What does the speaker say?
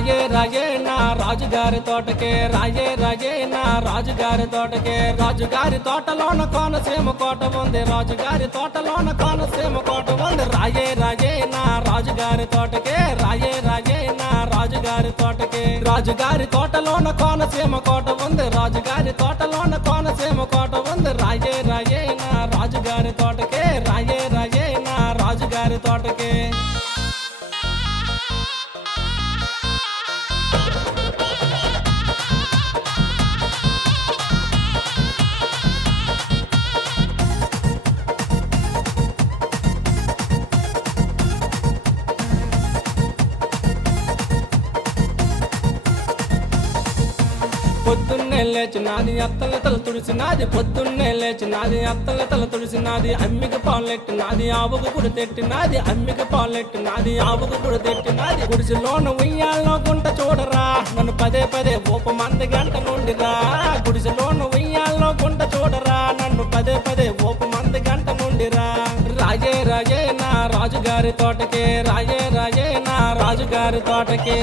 రాయే రాయే నా రాజుగారి తోటకే రాయే రాయే నా రాజుగారి తోటకే రాజుగారి తోటలోన కోనసీమ కోట ఉంది రాజుగారి తోటలోన కోనసీమ కోట ఉంది రాయే రాయే నా రాజుగారి తోటకే రాయే రాయే నా రాజుగారి తోటకే రాజుగారి తోటలోన కోనసీమ కోట ఉంది రాజుగారి తోటలోన కోనసీమ కోట ఉంది రాయే రాయే నా రాజుగారి తోటకే రాయే రాయే నా రాజుగారి తోటకే పొద్దున్నే లేచినాది అత్తల తల తుడిసినాది పొద్దున్నే లేచినాది అత్తల తల తుడిసినాది అమ్మికి పాలెట్టినాది ఆవుకు కూడా తెట్టినాది అమ్మికి పాలెట్టినాది ఆవుకు కూడా తెట్టినాది గుడిసెలోన ఉయ్యాల్లో గుంట చూడరా నన్ను పదే పదే మంది గంట నుండిరా గుడిసెలోన ఉయ్యాల్లో గుంట చూడరా నన్ను పదే పదే మంది గంట నుండిరా రాజే రాజే నా రాజుగారి తోటకే రాజే రాజే నా రాజుగారి తోటకే